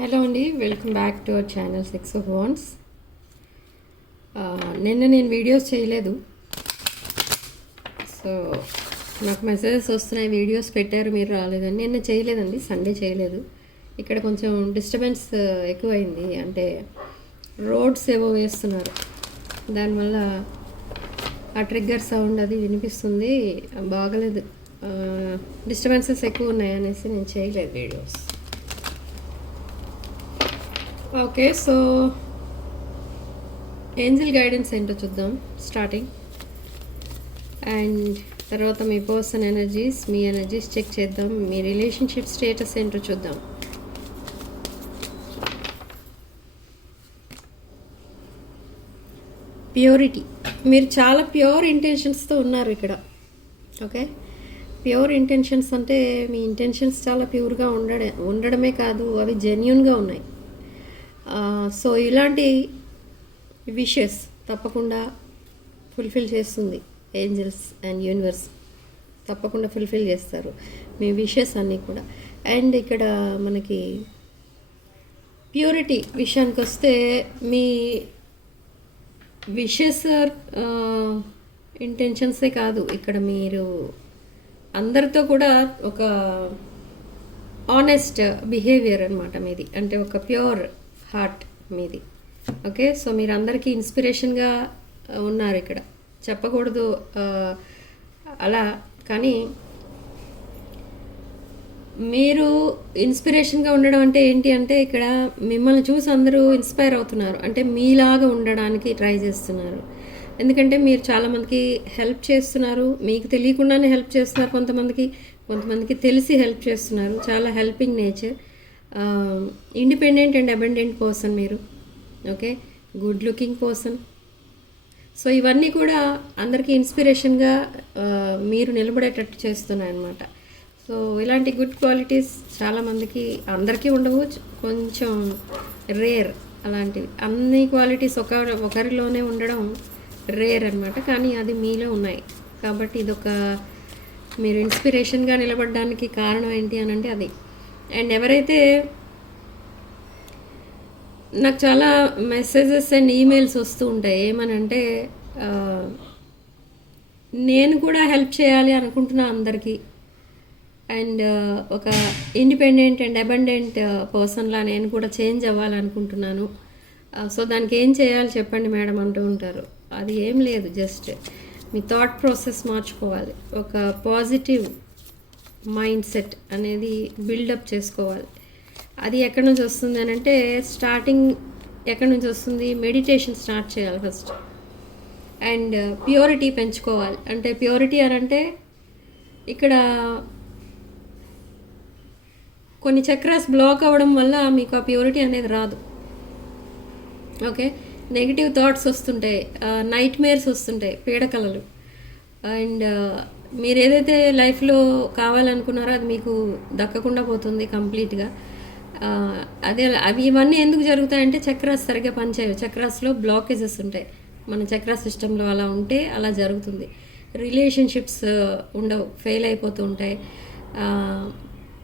Hello అండి welcome back to our channel six of wands. నిన్న నేను వీడియోస్ చేయలేదు. సో నాకు మెసేజెస్ వస్తున్నాయి వీడియోస్ పెట్టారు మీరు రాలేదని. నిన్న చేయలేదండి సండే చేయలేదు. ఇక్కడ కొంచెం డిస్టర్బెన్స్ ఎక్కువైంది. అంటే రోడ్స్ ఏవో వేస్తున్నారు. దానివల్ల ఆ ట్రిగ్గర్ సౌండ్ అది వినిపిస్తుంది. బాగలేదు. డిస్టర్బెన్సెస్ ఎక్కువ ఉన్నాయి అనేసి నేను చేయలేదు videos. Okay so angel guidance ఏంటో చూద్దాం స్టార్టింగ్ అండ్ తర్వాత మీ పర్సన్ ఎనర్జీస్ మీ ఎనర్జీస్ చెక్ చేద్దాం మీ రిలేషన్షిప్ స్టేటస్ ఏంటో చూద్దాం. ప్యూరిటీ మీరు చాలా ప్యూర్ ఇంటెన్షన్స్తో ఉన్నారు ఇక్కడ ఓకే? ప్యూర్ ఇంటెన్షన్స్ అంటే మీ ఇంటెన్షన్స్ చాలా ప్యూర్గా ఉండడే ఉండడమే కాదు అవి జెన్యున్గా ఉన్నాయి. సో ఇలాంటి విషెస్ తప్పకుండా ఫుల్ఫిల్ చేస్తుంది ఏంజల్స్ అండ్ యూనివర్స్ తప్పకుండా ఫుల్ఫిల్ చేస్తారు. మీ విషెస్ అన్నీ కూడా. అండ్ ఇక్కడ మనకి ప్యూరిటీ విషయానికి వస్తే మీ విషెస్ ఆర్ ఇంటెన్షన్సే కాదు. ఇక్కడ మీరు అందరితో కూడా ఒక ఆనెస్ట్ బిహేవియర్ అనమాట మీది. అంటే ఒక ప్యూర్ హార్ట్ మీది. ఓకే? సో మీరు అందరికీ ఇన్స్పిరేషన్గా ఉన్నారు ఇక్కడ. చెప్పకూడదు అలా. కానీ మీరు ఇన్స్పిరేషన్గా ఉండడం అంటే ఏంటి అంటే ఇక్కడ మిమ్మల్ని చూసి అందరూ ఇన్స్పైర్ అవుతున్నారు. అంటే మీలాగా ఉండడానికి ట్రై చేస్తున్నారు. ఎందుకంటే మీరు చాలామందికి హెల్ప్ చేస్తున్నారు. మీకు తెలియకుండానే హెల్ప్ చేస్తున్నారు కొంతమందికి. కొంతమందికి తెలిసి హెల్ప్ చేస్తున్నారు. చాలా helping nature. Independent and abundant person మీరు okay good looking person so ఇవన్నీ కూడా అందరికీ ఇన్స్పిరేషన్గా మీరు నిలబడేటట్టు చేస్తున్నాయి అన్నమాట. సో ఇలాంటి గుడ్ క్వాలిటీస్ చాలామందికి అందరికీ ఉండవు. కొంచెం రేర్ అలాంటివి. అన్ని క్వాలిటీస్ ఒక ఒకరిలోనే ఉండడం రేర్ అన్నమాట. కానీ అది మీలో ఉన్నాయి. కాబట్టి ఇదొక మీరు ఇన్స్పిరేషన్గా నిలబడడానికి కారణం ఏంటి అని అంటే అది. అండ్ ఎవరైతే నాకు చాలా మెసేజెస్ అండ్ ఈమెయిల్స్ వస్తూ ఉంటాయి. ఏమనంటే నేను కూడా హెల్ప్ చేయాలి అనుకుంటున్నా అందరికీ. అండ్ ఒక ఇండిపెండెంట్ అండ్ అబండెంట్ పర్సన్లా నేను కూడా చేంజ్ అవ్వాలనుకుంటున్నాను. సో దానికి ఏం చేయాలి చెప్పండి మేడం అంటూ ఉంటారు. అది ఏం లేదు జస్ట్ మీ థాట్ ప్రాసెస్ మార్చుకోవాలి. ఒక పాజిటివ్ మైండ్ సెట్ అనేది బిల్డప్ చేసుకోవాలి. అది ఎక్కడి నుంచి వస్తుంది అని అంటే స్టార్టింగ్ ఎక్కడి నుంచి వస్తుంది? మెడిటేషన్ స్టార్ట్ చేయాలి ఫస్ట్ అండ్ ప్యూరిటీ పెంచుకోవాలి. అంటే ప్యూరిటీ అని అంటే ఇక్కడ కొన్ని చక్రాస్ బ్లాక్ అవ్వడం వల్ల మీకు ఆ ప్యూరిటీ అనేది రాదు. ఓకే నెగిటివ్ థాట్స్ వస్తుంటాయి. Uh, నైట్ మేర్స్ వస్తుంటాయి. పీడకలలు అండ్ మీరు ఏదైతే లైఫ్లో కావాలనుకున్నారో అది మీకు దక్కకుండా పోతుంది కంప్లీట్గా. అదే అవి ఇవన్నీ ఎందుకు జరుగుతాయంటే చక్రాస్ సరిగ్గా పనిచేయవు. చక్రాస్లో బ్లాకేజెస్ ఉంటాయి. మన చక్ర సిస్టంలో అలా ఉంటే అలా జరుగుతుంది. రిలేషన్షిప్స్ ఉండవు. ఫెయిల్ అయిపోతూ ఉంటాయి.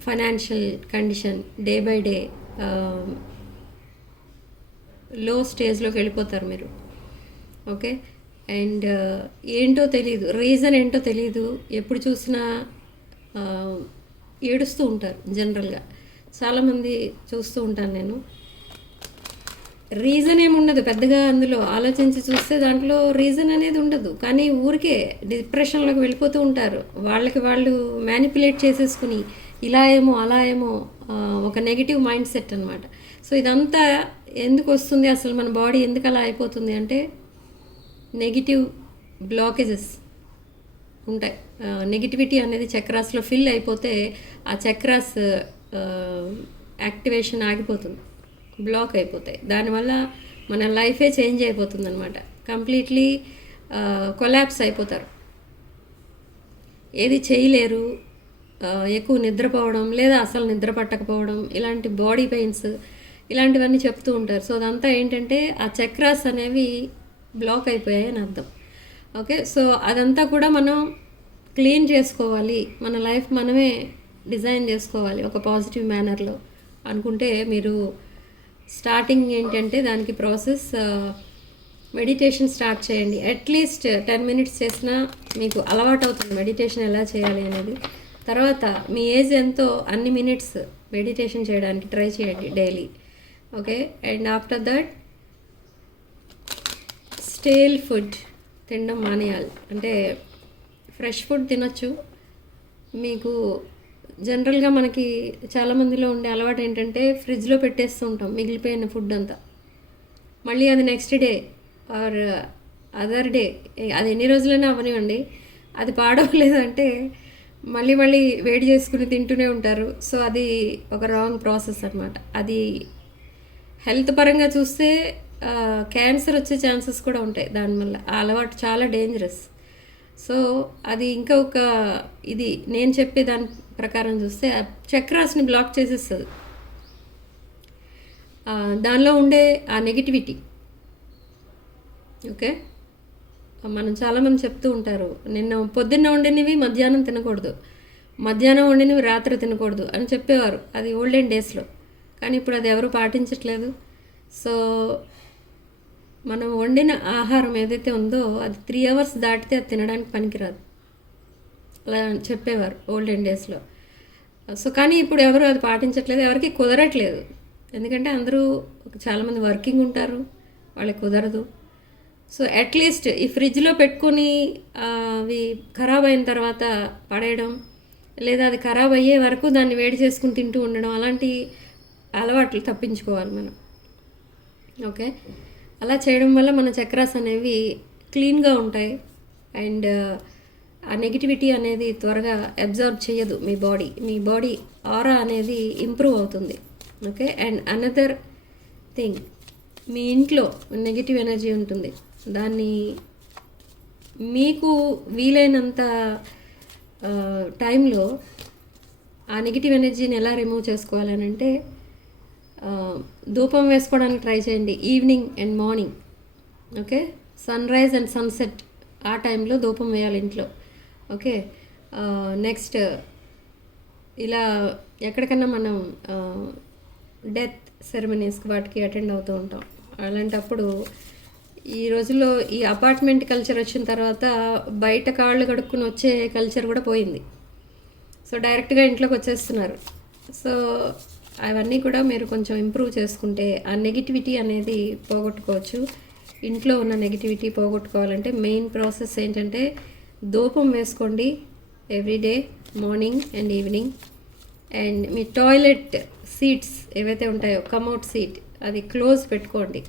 Financial condition day by day low స్టేజ్లోకి వెళ్ళిపోతారు మీరు. ఓకే? అండ్ ఏంటో తెలియదు రీజన్ ఏంటో తెలియదు ఎప్పుడు చూసినా ఏడుస్తూ ఉంటారు జనరల్గా. చాలామంది చూస్తూ ఉంటాను నేను. రీజన్ ఏముండదు పెద్దగా అందులో ఆలోచించి చూస్తే దాంట్లో రీజన్ అనేది ఉండదు. కానీ ఊరికే డిప్రెషన్లోకి వెళ్ళిపోతూ ఉంటారు. వాళ్ళకి వాళ్ళు మ్యానిపులేట్ చేసేసుకుని ఇలా ఏమో అలా ఏమో ఒక నెగిటివ్ మైండ్ సెట్ అనమాట సో ఇదంతా ఎందుకు వస్తుంది? అసలు మన బాడీ ఎందుకు అలా అయిపోతుంది? అంటే నెగిటివ్ బ్లాకేజెస్ ఉంటాయి. నెగిటివిటీ అనేది చక్రాస్లో ఫిల్ అయిపోతే ఆ చక్రాస్ యాక్టివేషన్ ఆగిపోతుంది. బ్లాక్ అయిపోతాయి. దానివల్ల మన లైఫే చేంజ్ అయిపోతుంది అనమాట కంప్లీట్లీ కొలాప్స్ అయిపోతారు. ఏది చేయలేరు. ఎక్కువ నిద్రపోవడం లేదా అసలు నిద్ర పట్టకపోవడం ఇలాంటి బాడీ పెయిన్స్ ఇలాంటివన్నీ చెప్తూ ఉంటారు. సో అదంతా ఏంటంటే ఆ చక్రాస్ అనేవి బ్లాక్ అయిపోయాయి అని అర్థం. ఓకే సో అదంతా కూడా మనం క్లీన్ చేసుకోవాలి. మన లైఫ్ మనమే డిజైన్ చేసుకోవాలి ఒక పాజిటివ్ మేనర్లో అనుకుంటే మీరు స్టార్టింగ్ ఏంటంటే దానికి ప్రాసెస్ మెడిటేషన్ స్టార్ట్ చేయండి. అట్లీస్ట్ టెన్ మినిట్స్ చేసినా మీకు అలవాటు అవుతుంది మెడిటేషన్ ఎలా చేయాలి అనేది. తర్వాత మీ ఏజ్ ఎంతో అన్ని మినిట్స్ మెడిటేషన్ చేయడానికి ట్రై చేయండి daily okay and after that stale food తినడం మానేయాలి. అంటే ఫ్రెష్ ఫుడ్ తినొచ్చు. మీకు జనరల్గా మనకి చాలామందిలో ఉండే అలవాటు ఏంటంటే ఫ్రిడ్జ్లో పెట్టేస్తూ ఉంటాం మిగిలిపోయిన ఫుడ్ అంతా. మళ్ళీ అది next day or other day అది ఎన్ని రోజులైనా అవనివ్వండి అది పాడవలేదంటే మళ్ళీ మళ్ళీ వేడి చేసుకుని తింటూనే ఉంటారు. సో అది ఒక రాంగ్ ప్రాసెస్ అనమాట అది హెల్త్ పరంగా చూస్తే క్యాన్సర్ వచ్చే ఛాన్సెస్ కూడా ఉంటాయి. దానివల్ల ఆ అలవాటు చాలా డేంజరస్ సో అది ఇంకా ఒక ఇది నేను చెప్పే దాని ప్రకారం చూస్తే ఆ చక్రాస్ని బ్లాక్ చేసేస్తుంది. దానిలో ఉండే ఆ నెగిటివిటీ ఓకే మనం చాలామంది చెప్తూ ఉంటారు నిన్న పొద్దున్న వండినవి మధ్యాహ్నం తినకూడదు. మధ్యాహ్నం వండినవి రాత్రి తినకూడదు అని చెప్పేవారు. అది ఓల్డెన్ డేస్లో కానీ ఇప్పుడు అది ఎవరు పాటించట్లేదు. సో మనం వండిన ఆహారం ఏదైతే ఉందో అది త్రీ అవర్స్ దాటితే అది తినడానికి పనికిరాదు. అలా చెప్పేవారు ఓల్డెన్ డేస్లో సో కానీ ఇప్పుడు ఎవరు అది పాటించట్లేదు ఎవరికి కుదరట్లేదు. ఎందుకంటే అందరూ చాలామంది వర్కింగ్ ఉంటారు వాళ్ళకి కుదరదు. సో అట్లీస్ట్ ఈ ఫ్రిడ్జ్లో పెట్టుకొని అవి ఖరాబ్ అయిన తర్వాత పడేయడం లేదా అది ఖరాబ్ అయ్యే వరకు దాన్ని వేడి చేసుకుని తింటూ ఉండడం అలాంటి అలవాట్లు తప్పించుకోవాలి మనం. ఓకే? అలా చేయడం వల్ల మన చక్రాస్ అనేవి క్లీన్గా ఉంటాయి. అండ్ ఆ నెగిటివిటీ అనేది త్వరగా అబ్జర్వ్ చేయదు మీ బాడీ. మీ బాడీ ఆరా అనేది ఇంప్రూవ్ అవుతుంది. ఓకే? అండ్ అనదర్ థింగ్ మీ ఇంట్లో నెగిటివ్ ఎనర్జీ ఉంటుంది. దాన్ని మీకు వీలైనంత టైంలో ఆ నెగిటివ్ ఎనర్జీని ఎలా రిమూవ్ చేసుకోవాలని అంటే ధూపం వేసుకోవడానికి ట్రై చేయండి. Evening and morning okay sunrise and sunset ఆ టైంలో ధూపం వేయాలి ఇంట్లో. ఓకే నెక్స్ట్ ఇలా ఎక్కడికన్నా మనం డెత్ సెరమనీస్కి వాటికి అటెండ్ అవుతూ ఉంటాం. అలాంటప్పుడు ఈ రోజుల్లో ఈ అపార్ట్మెంట్ కల్చర్ వచ్చిన తర్వాత బయట కాళ్ళు కడుక్కుని వచ్చే కల్చర్ కూడా పోయింది. సో డైరెక్ట్గా ఇంట్లోకి వచ్చేస్తున్నారు. సో అవన్నీ కూడా మీరు కొంచెం ఇంప్రూవ్ చేసుకుంటే ఆ నెగిటివిటీ అనేది పోగొట్టుకోవచ్చు. ఇంట్లో ఉన్న నెగిటివిటీ పోగొట్టుకోవాలంటే మెయిన్ ప్రాసెస్ ఏంటంటే ధూపం వేసుకోండి every day morning and evening and me toilet seats ఏవైతే ఉంటాయో కమౌట్ సీట్ అది క్లోజ్ పెట్టుకోండి.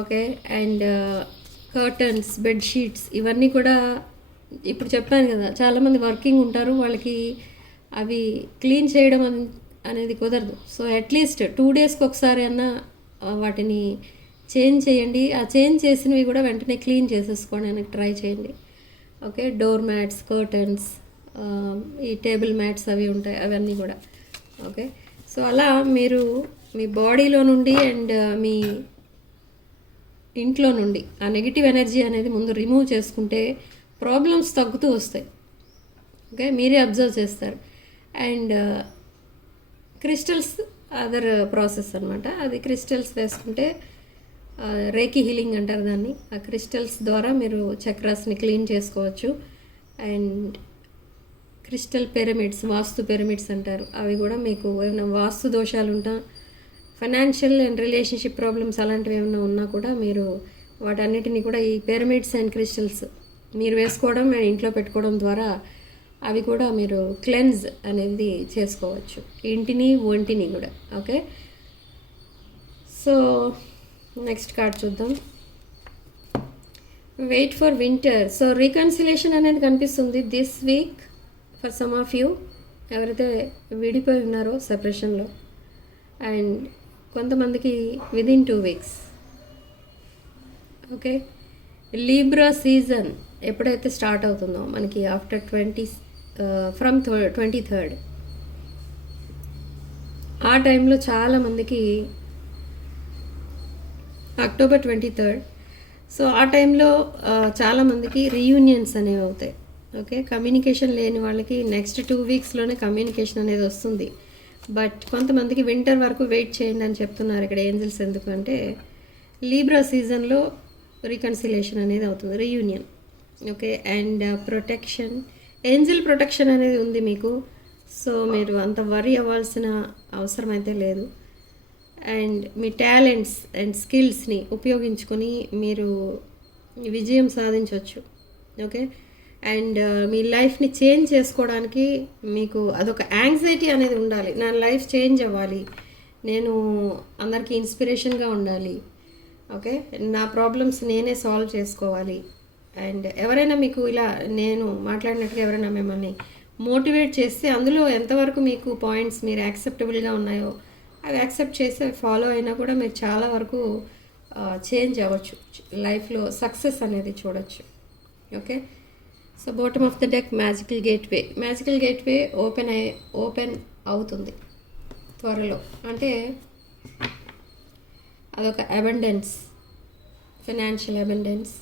ఓకే అండ్ కర్టన్స్ బెడ్షీట్స్ ఇవన్నీ కూడా ఇప్పుడు చెప్పాను కదా చాలామంది వర్కింగ్ ఉంటారు వాళ్ళకి అవి క్లీన్ చేయడం అనేది కుదరదు. సో అట్లీస్ట్ టూ డేస్కి ఒకసారి అన్నా వాటిని చేంజ్ చేయండి. ఆ చేంజ్ చేసినవి కూడా వెంటనే క్లీన్ చేసేసుకోవడానికి ట్రై చేయండి. ఓకే? డోర్ మ్యాట్స్ కర్టన్స్ ఈ టేబుల్ మ్యాట్స్ అవి ఉంటాయి అవన్నీ కూడా. ఓకే? సో అలా మీరు మీ బాడీలో నుండి అండ్ మీ ఇంట్లో నుండి ఆ నెగిటివ్ ఎనర్జీ అనేది ముందు రిమూవ్ చేసుకుంటే ప్రాబ్లమ్స్ తగ్గుతూ వస్తాయి. ఓకే? మీరే అబ్జర్వ్ చేస్తారు. అండ్ క్రిస్టల్స్ అదర్ ప్రాసెస్ అనమాట అది క్రిస్టల్స్ వేసుకుంటే uh, రేకి హీలింగ్ అంటారు దాన్ని. ఆ క్రిస్టల్స్ ద్వారా మీరు చక్రాస్ని క్లీన్ చేసుకోవచ్చు. And crystal pyramids vastu pyramids అంటారు. అవి కూడా మీకు ఏమైనా వాస్తు దోషాలు ఉంటా ఫైనాన్షియల్ అండ్ రిలేషన్షిప్ ప్రాబ్లమ్స్ అలాంటివి ఏమైనా ఉన్నా కూడా మీరు వాటన్నిటిని కూడా ఈ పిరమిడ్స్ అండ్ క్రిస్టల్స్ మీరు వేసుకోవడం అండ్ ఇంట్లో పెట్టుకోవడం ద్వారా అవి కూడా మీరు క్లెన్స్ అనేది చేసుకోవచ్చు. ఇంటిని ఒంటిని కూడా. ఓకే? సో నెక్స్ట్ కార్డ్ చూద్దాం. Wait for winter so reconciliation అనేది కనిపిస్తుంది this week for some of you ఎవరైతే విడిపోయి ఉన్నారో సెపరేషన్లో అండ్ కొంతమందికి within two weeks okay? Libra season ఎప్పుడైతే స్టార్ట్ అవుతుందో మనకి after twenty from twenty third ఆ టైంలో చాలామందికి అక్టోబర్ ట్వంటీ థర్డ్ సో ఆ టైంలో uh, చాలామందికి రీయూనియన్స్ అనేవి అవుతాయి. ఓకే కమ్యూనికేషన్ లేని వాళ్ళకి నెక్స్ట్ టూ వీక్స్లోనే కమ్యూనికేషన్ అనేది వస్తుంది. బట్ కొంతమందికి వింటర్ వరకు వెయిట్ చేయండి అని చెప్తున్నారు ఇక్కడ ఏంజిల్స్ ఎందుకంటే లీబ్రా సీజన్లో రికన్సిలేషన్ అనేది అవుతుంది. Reunion okay and protection angel protection అనేది ఉంది మీకు. సో మీరు అంత వరీ అవ్వాల్సిన అవసరం అయితే లేదు. అండ్ మీ టాలెంట్స్ అండ్ స్కిల్స్ని ఉపయోగించుకొని మీరు విజయం సాధించవచ్చు ఓకే? అండ్ మీ లైఫ్ని చేంజ్ చేసుకోవడానికి మీకు అదొక యాంగ్జైటీ అనేది ఉండాలి. నా లైఫ్ చేంజ్ అవ్వాలి. నేను అందరికీ ఇన్స్పిరేషన్గా ఉండాలి. ఓకే? నా ప్రాబ్లమ్స్ నేనే సాల్వ్ చేసుకోవాలి. అండ్ ఎవరైనా మీకు ఇలా నేను మాట్లాడినట్టుగా ఎవరైనా మిమ్మల్ని మోటివేట్ చేస్తే అందులో ఎంతవరకు మీకు పాయింట్స్ మీరు యాక్సెప్టబుల్గా ఉన్నాయో అవి యాక్సెప్ట్ చేసి అవి ఫాలో అయినా కూడా మీరు చాలా వరకు చేంజ్ అవ్వచ్చు. లైఫ్లో సక్సెస్ అనేది చూడొచ్చు. Okay? So bottom of the deck magical gateway. Magical gateway open అయ్యే ఓపెన్ అవుతుంది త్వరలో. అంటే అదొక abundance financial abundance.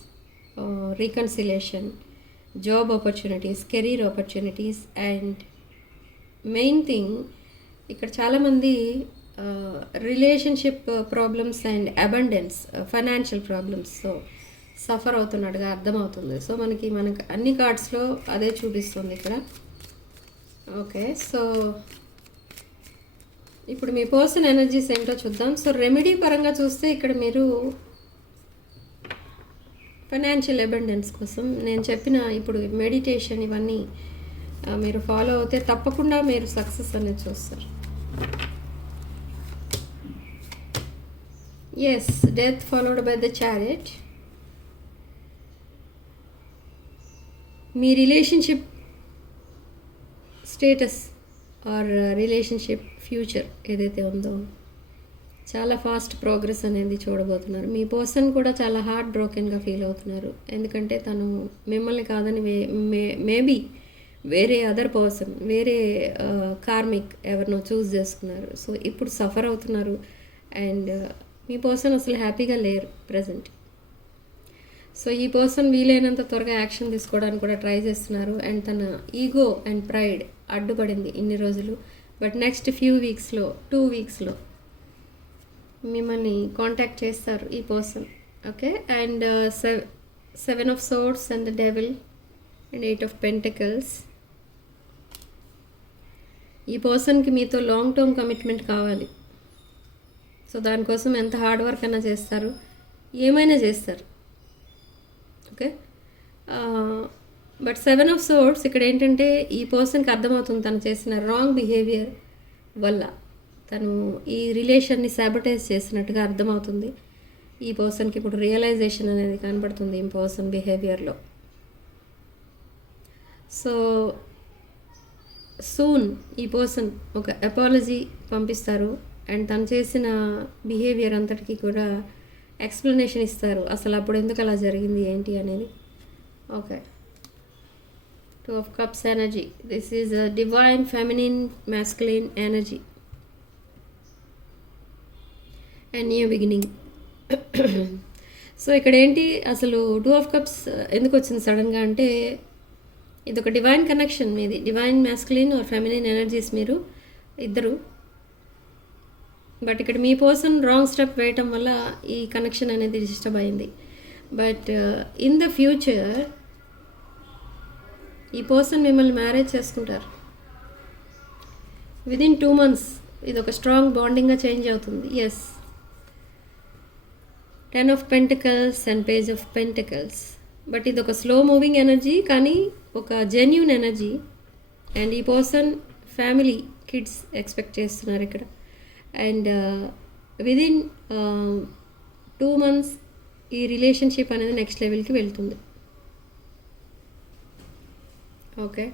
Reconciliation job opportunities career opportunities and main thing ఇక్కడ చాలామంది relationship problems and abundance financial problems so suffer అవుతున్నట్టుగా అర్థమవుతుంది. So మనకి మనకు అన్ని కార్డ్స్లో అదే చూపిస్తుంది ఇక్కడ. ఓకే సో ఇప్పుడు మీ పర్సన్ ఎనర్జీస్ ఏంటో చూద్దాం. సో రెమెడీ పరంగా చూస్తే ఇక్కడ మీరు ఫైనాన్షియల్ అబెండెన్స్ కోసం నేను చెప్పిన ఇప్పుడు మెడిటేషన్ ఇవన్నీ మీరు ఫాలో అవుతే తప్పకుండా మీరు సక్సెస్ అనేది చూస్తారు. Yes death followed by the chariot me relationship status or relationship future ఏదైతే ఉందో చాలా ఫాస్ట్ ప్రోగ్రెస్ అనేది చూడబోతున్నారు. మీ పర్సన్ కూడా చాలా హార్ట్ బ్రోకెన్గా ఫీల్ అవుతున్నారు. ఎందుకంటే తను మిమ్మల్ని కాదని మే మేబీ వేరే అదర్ పర్సన్ వేరే కార్మిక్ ఎవరినో చూస్ చేసుకున్నారు. సో ఇప్పుడు సఫర్ అవుతున్నారు. అండ్ మీ పర్సన్ అసలు హ్యాపీగా లేరు ప్రజెంట్ సో ఈ పర్సన్ వీలైనంత త్వరగా యాక్షన్ తీసుకోవడానికి కూడా ట్రై చేస్తున్నారు. అండ్ తన ఈగో అండ్ ప్రైడ్ అడ్డుపడింది ఇన్ని రోజులు. బట్ నెక్స్ట్ ఫ్యూ వీక్స్లో టూ వీక్స్లో మిమ్మల్ని కాంటాక్ట్ చేస్తారు ఈ person okay and seven of swords and the devil and eight of pentacles ఈ పర్సన్కి మీతో లాంగ్ టర్మ్ కమిట్మెంట్ కావాలి. సో దానికోసం ఎంత హార్డ్ వర్క్ అయినా చేస్తారు. ఏమైనా చేస్తారు. Okay but seven of swords ఇక్కడ ఏంటంటే ఈ పర్సన్కి అర్థమవుతుంది తను చేసిన రాంగ్ బిహేవియర్ వల్ల. తను ఈ రిలేషన్ని సాబటైజ్ చేసినట్టుగా అర్థమవుతుంది. ఈ పర్సన్కి ఇప్పుడు రియలైజేషన్ అనేది కనబడుతుంది ఈ పర్సన్ బిహేవియర్లో సో సూన్ ఈ పర్సన్ ఒక అపాలజీ పంపిస్తారు అండ్ తను చేసిన బిహేవియర్ అంతటికి కూడా ఎక్స్ప్లెనేషన్ ఇస్తారు. అసలు అప్పుడు ఎందుకు అలా జరిగింది ఏంటి అనేది. Okay two of cups energy this is a divine feminine masculine energy and new beginning so ఇక్కడ ఏంటి అసలు టూ ఆఫ్ కప్స్ uh, ఎందుకు వచ్చింది సడన్గా అంటే ఇది ఒక డివైన్ కనెక్షన్ మీది. Divine masculine or feminine energies మీరు ఇద్దరు. బట్ ఇక్కడ మీ పర్సన్ రాంగ్ స్టెప్ వేయటం వల్ల ఈ కనెక్షన్ అనేది డిస్టర్బ్ అయింది. బట్ ఇన్ ద ఫ్యూచర్ ఈ పర్సన్ మిమ్మల్ని మ్యారేజ్ చేసుకుంటారు. విదిన్ టూ మంత్స్ ఇది ఒక స్ట్రాంగ్ బాండింగ్గా చేంజ్ అవుతుంది. Yes ten of pentacles and page of pentacles but ఇది ఒక స్లో మూవింగ్ ఎనర్జీ కానీ ఒక జెన్యున్ ఎనర్జీ అండ్ ఈ పర్సన్ ఫ్యామిలీ కిడ్స్ ఎక్స్పెక్ట్ చేస్తున్నారు ఇక్కడ. అండ్ విదిన్ టూ మంత్స్ ఈ రిలేషన్షిప్ అనేది నెక్స్ట్ లెవెల్కి వెళ్తుంది. ఓకే